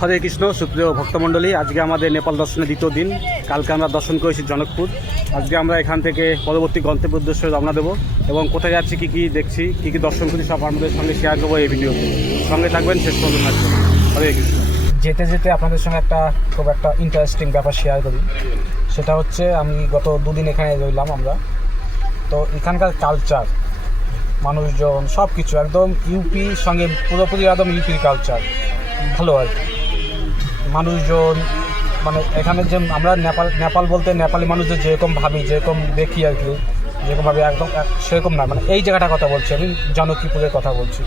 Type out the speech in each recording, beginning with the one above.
হরে কৃষ্ণ সুপ্রিয় ভক্তমণ্ডলী, আজকে আমাদের নেপাল দর্শনের দ্বিতীয় দিন। কালকে আমরা দর্শন করেছি জনকপুর। আজকে আমরা এখান থেকে পরবর্তী গন্তব্য উদ্দেশ্যে রওনা দেবো এবং কোথায় যাচ্ছি, কী কী দেখছি, কী কী দর্শন করছি সব আমাদের সঙ্গে শেয়ার করবো এই ভিডিওতে। সঙ্গে থাকবেন, শেষ পর্যন্ত থাকবেন। হরে কৃষ্ণ। যেতে যেতে আপনাদের সঙ্গে খুব একটা ইন্টারেস্টিং ব্যাপার শেয়ার করি। সেটা হচ্ছে, আমি গত দুদিন এখানে রইলাম আমরা। তো এখানকার কালচার, মানুষজন, সব কিছু একদম ইউপির সঙ্গে পুরোপুরি একদম ইউপির কালচার ভালো আর কি। মানুষজন মানে এখানে যে আমরা নেপাল বলতে নেপালি মানুষদের যেরকম ভাবি, যেরকম দেখি আর কি, যেরকমভাবে একদম সেরকম না। মানে এই জায়গাটার কথা বলছি আমি, জনকপুরের কথা বলছি।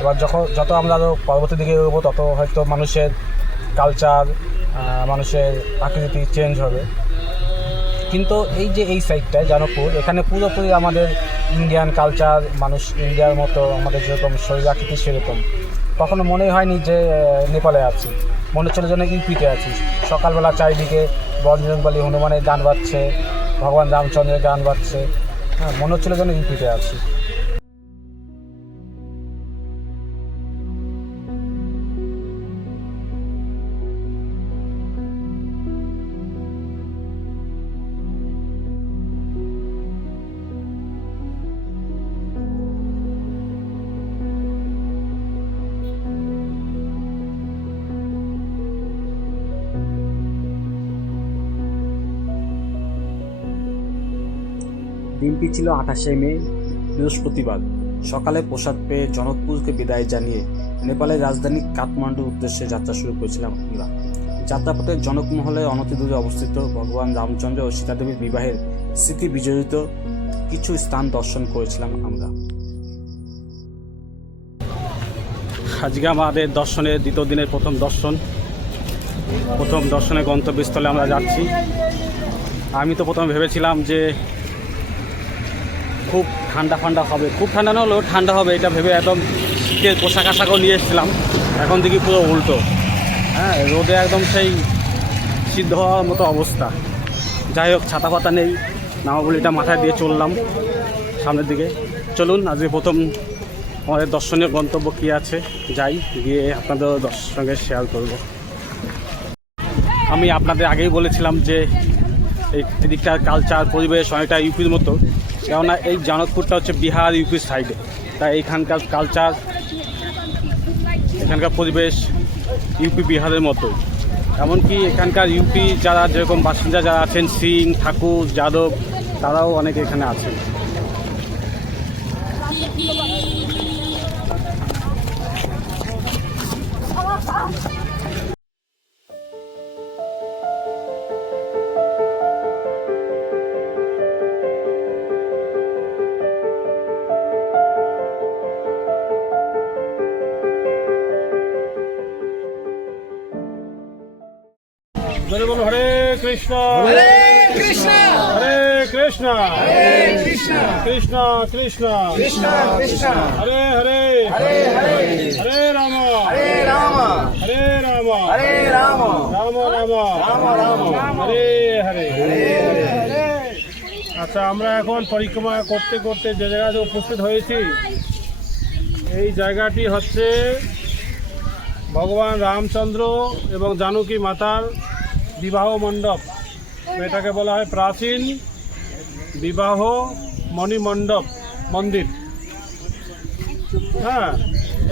এবার যত আমরা আরও পরবর্তী দিকে এগোবো তত হয়তো মানুষের কালচার, মানুষের আকৃতি চেঞ্জ হবে। কিন্তু এই যে এই সাইডটায় জনকপুর, এখানে পুরোপুরি আমাদের ইন্ডিয়ান কালচার, মানুষ ইন্ডিয়ার মতো আমাদের যেরকম শরীর আকৃতি সেরকম। কখনো মনেই হয়নি যে নেপালে আছি, মনে হচ্ছিল যেন ইউপিতে আছি। সকালবেলা চারিদিকে বজরংবলী হনুমানের গান বাজছে, ভগবান রামচন্দ্রের গান বাজছে, মনে হচ্ছিল যেন ইউপিতে আছি। দিনটি ছিল 28শে মে, বৃহস্পতিবার। সকালে প্রসাদ পেয়ে জনকপুরকে বিদায় জানিয়ে নেপালের রাজধানী কাঠমান্ডুর উদ্দেশ্যে যাত্রা শুরু করেছিলাম আমরা। যাত্রাপথে জনকমহলে অনতিদূরে অবস্থিত ভগবান রামচন্দ্র ও সীতাদেবীর বিবাহের স্মৃতি বিজড়িত কিছু স্থান দর্শন করেছিলাম আমরা। আজকে আমাদের দর্শনের দ্বিতীয় দিনের প্রথম দর্শনের গন্তব্যস্থলে আমরা যাচ্ছি। আমি তো প্রথমে ভেবেছিলাম যে খুব ঠান্ডা হবে, খুব ঠান্ডা না হলেও ঠান্ডা হবে এটা ভেবে একদম শীতের পোশাক আশাকও নিয়ে এসেছিলাম। এখন দেখি পুরো উল্টো, রোদে একদম সেই সিদ্ধ হওয়ার মতো অবস্থা। যাই হোক, ছাতা পাতা নেই, নামাবলিটা মাথায় দিয়ে চললাম সামনের দিকে। চলুন আজকে প্রথম আমাদের দর্শনীয় গন্তব্য কী আছে যাই, গিয়ে আপনাদের সঙ্গে শেয়ার করব। আমি আপনাদের আগেই বলেছিলাম যে এই দিকটার কালচার পরিবেশ অনেকটা ইউপির মতো, কেননা এই জনকপুরটা হচ্ছে বিহার ইউপির সাইডে। তাই এইখানকার কালচার, এখানকার পরিবেশ ইউপি বিহারের মতোই। এমনকি এখানকার ইউপি যারা যেরকম বাসিন্দা যারা আছেন, সিং, ঠাকুর, যাদব, তারাও অনেকে এখানে আছেন। হরে কৃষ্ণ হরে কৃষ্ণ হরে কৃষ্ণ হরে কৃষ্ণ কৃষ্ণ কৃষ্ণ কৃষ্ণ কৃষ্ণ হরে হরে হরে হরে হরে রাম হরে রাম হরে রাম হরে রাম রাম রাম রাম রাম হরে হরে হরে হরে। আচ্ছা, আমরা এখন পরিক্রমা করতে করতে যে জায়গাতে উপস্থিত হয়েছি, এই জায়গাটি হচ্ছে ভগবান রামচন্দ্র এবং জানকী মাতার বিবাহ মণ্ডপ। এটাকে বলা হয় প্রাচীন বিবাহ মণিমণ্ডপ মন্দির।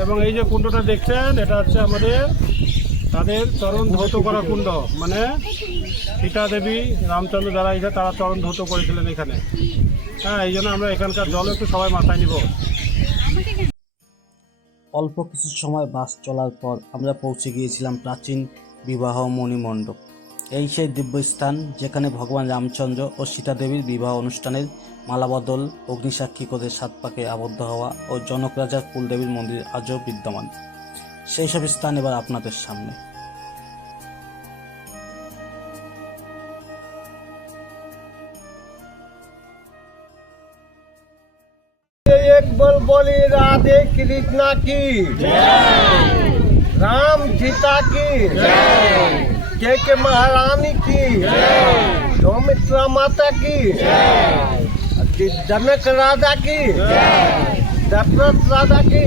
এবং এই যে কুণ্ডটা দেখছেন, এটা হচ্ছে তাদের চরণ ধৌত করা কুণ্ড। মানে সীতা দেবী, রামচন্দ্র যারা তারা চরণ ধৌত করেছিলেন এখানে। এই জন্য আমরা এখানকার জল একটু সবাই মাথায় নিব। অল্প কিছু সময় বাস চলার পর আমরা পৌঁছে গিয়েছিলাম প্রাচীন বিবাহ মণিমণ্ডপ। এই সেই দিব্যস্থান যেখানে ভগবান রামচন্দ্র ও সীতা দেবীর বিবাহ অনুষ্ঠানের মালাবদল, অগ্নিসাক্ষী করে 7 পাকে আবদ্ধ হওয়া ও জনক রাজার কুলদেবীর মন্দির আজও বিদ্যমান। সেই সব স্থান এবার আপনাদের সামনে। एक बोल बोली राधे कृष्णा की राम सीता की के महारानी की, सौमित्रा माता की, जनक राजा की, दशरथ राजा की।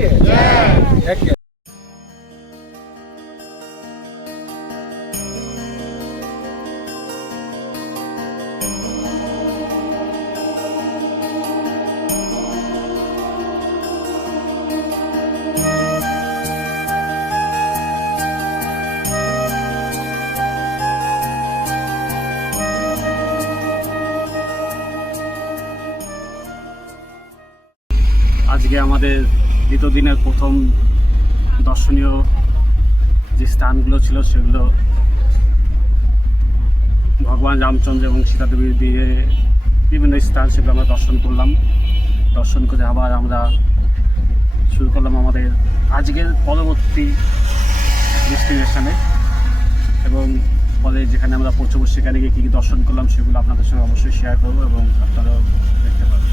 আমাদের দ্বিতীয় দিনের প্রথম দর্শনীয় যে স্থানগুলো ছিল সেগুলো ভগবান রামচন্দ্র এবং সীতা দেবীর দিয়ে বিভিন্ন স্থান সেগুলো আমরা দর্শন করলাম। দর্শন করে আবার আমরা শুরু করলাম আমাদের আজকের পরবর্তী ডেস্টিনেশনে, এবং পরে যেখানে আমরা পৌঁছবো সেখানে গিয়ে কী কী দর্শন করলাম সেগুলো আপনাদের সঙ্গে অবশ্যই শেয়ার করবো এবং আপনারাও দেখতে পাবেন।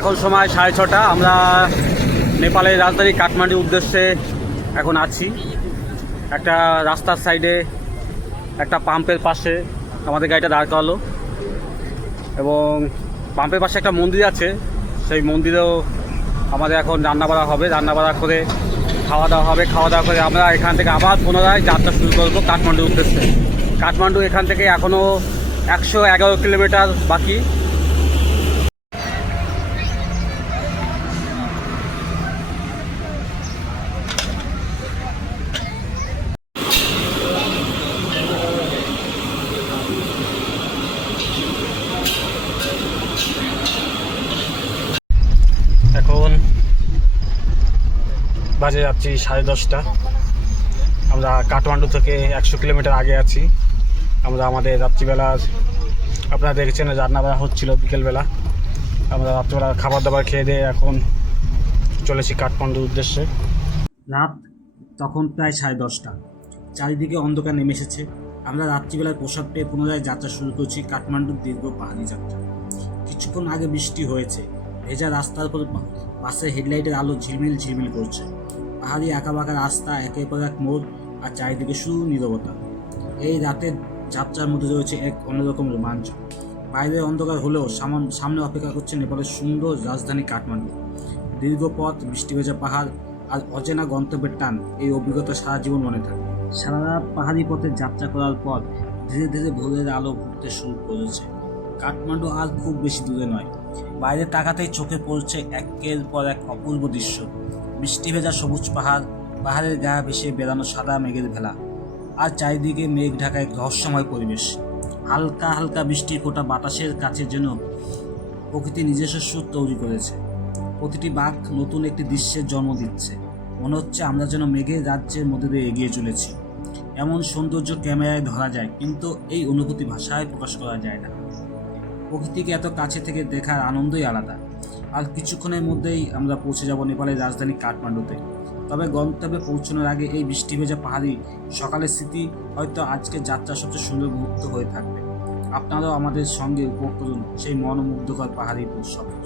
এখন সময় 6:30। আমরা নেপালের রাজধানী কাঠমান্ডুর উদ্দেশ্যে এখন আছি। একটা রাস্তার সাইডে একটা পাম্পের পাশে আমাদের গাড়িটা দাঁড় করালো, এবং পাম্পের পাশে একটা মন্দির আছে, সেই মন্দিরেও আমাদের এখন রান্নাবাড়া হবে। রান্নাবাড়া করে খাওয়া দাওয়া হবে। খাওয়া দাওয়া করে আমরা এখান থেকে আবার পুনরায় যাত্রা শুরু করবো কাঠমান্ডুর উদ্দেশ্যে। কাঠমান্ডু এখান থেকে এখনও 111 কিলোমিটার বাকি। এখন বাজে যাচ্ছি 10:30। আমরা কাঠমান্ডু থেকে 100 কিলোমিটার আগে আছি। আমরা আমাদের রাত্রিবেলার, আপনারা দেখেছেন রান্নাবাড়া হচ্ছিল বিকেলবেলা। আমরা রাত্রিবেলা খাবার দাবার খেয়ে দিয়ে এখন চলেছি কাঠমান্ডুর উদ্দেশ্যে। রাত তখন প্রায় 10:30। চারিদিকে অন্ধকার নেমে এসেছে। আমরা রাত্রিবেলার পোশাক পেয়ে পুনরায় যাত্রা শুরু করছি কাঠমান্ডুর দীর্ঘ পাহাড়ি যাত্রা। কিছুক্ষণ আগে বৃষ্টি হয়েছে। ভেজা রাস্তার উপর বাসের হেডলাইটের আলো ঝিলমিল ঝিলমিল করছে। পাহাড়ি আঁকাবাঁকা রাস্তা, একের পর এক মোড়, আর চারিদিকে শুধু নীরবতা। এই রাতের যাত্রার মধ্যে রয়েছে এক অন্যরকম রোমাঞ্চ। বাইরে অন্ধকার হলেও সামনে অপেক্ষা করছে নেপালের সুন্দর রাজধানী কাঠমান্ডু। দীর্ঘ পথ, বৃষ্টি ভেজা পাহাড় আর অচেনা গন্তব্যের টান, এই অভিজ্ঞতা সারা জীবন মনে থাকে। সারা রাত পাহাড়ি পথে যাত্রা করার পর ধীরে ধীরে ভোরের আলো ঘুরতে শুরু করেছে। কাঠমান্ডু আর খুব বেশি দূরে নয়। বাইরে তাকাতেই চোখে পড়ছে একের পর এক অপূর্ব দৃশ্য। বৃষ্টি ভেজা সবুজ পাহাড়, পাহাড়ের গায়ে ভেসে বেড়ানো সাদা মেঘের ভেলা, আর চারিদিকে মেঘ ঢাকা এক রহস্যময় পরিবেশ। হালকা হালকা বৃষ্টির ফোঁটা বাতাসের কাছে যেন প্রকৃতি নিজস্ব সুর তৈরি করেছে। প্রতিটি বাঁক নতুন একটি দৃশ্যের জন্ম দিচ্ছে। মনে হচ্ছে আমরা যেন মেঘের রাজ্যের মধ্যে দিয়ে এগিয়ে চলেছি। এমন সৌন্দর্য ক্যামেরায় ধরা যায়, কিন্তু এই অনুভূতি ভাষায় প্রকাশ করা যায় না। প্রকৃতিকে এত কাছে থেকে দেখার আনন্দই আলাদা। আর কিছুক্ষণের মধ্যেই আমরা পৌঁছে যাব নেপালের রাজধানী কাঠমান্ডুতে। তবে গন্তব্যে পৌঁছানোর আগে এই বৃষ্টি ভেজা পাহাড়ি সকালের স্মৃতি হয়তো আজকের যাত্রার সবচেয়ে সুন্দর মুহূর্ত হয়ে থাকবে। আপনারাও আমাদের সঙ্গে উপভোগ করুন সেই মনোমুগ্ধকর পাহাড়ি সফর।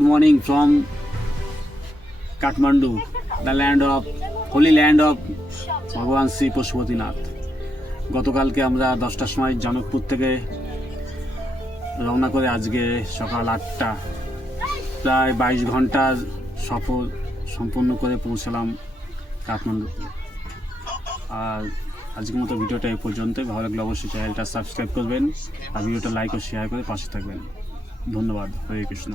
good morning from Kathmandu, the land of holy land of ভগবান শ্রী পশুপতিনাথ। গতকালকে আমরা 10টার সময় জনকপুর থেকে রওনা করে আজকে সকাল 8টা প্রায় 22 ঘন্টার সফর সম্পূর্ণ করে পৌঁছালাম কাঠমান্ডুতে। আর আজকের মতো ভিডিওটা এই পর্যন্তই। ভালো লাগলে অবশ্যই চ্যানেলটা সাবস্ক্রাইব করবেন আর ভিডিওটা লাইক ও শেয়ার করে পাশে থাকবেন। ধন্যবাদ। হরে কৃষ্ণ।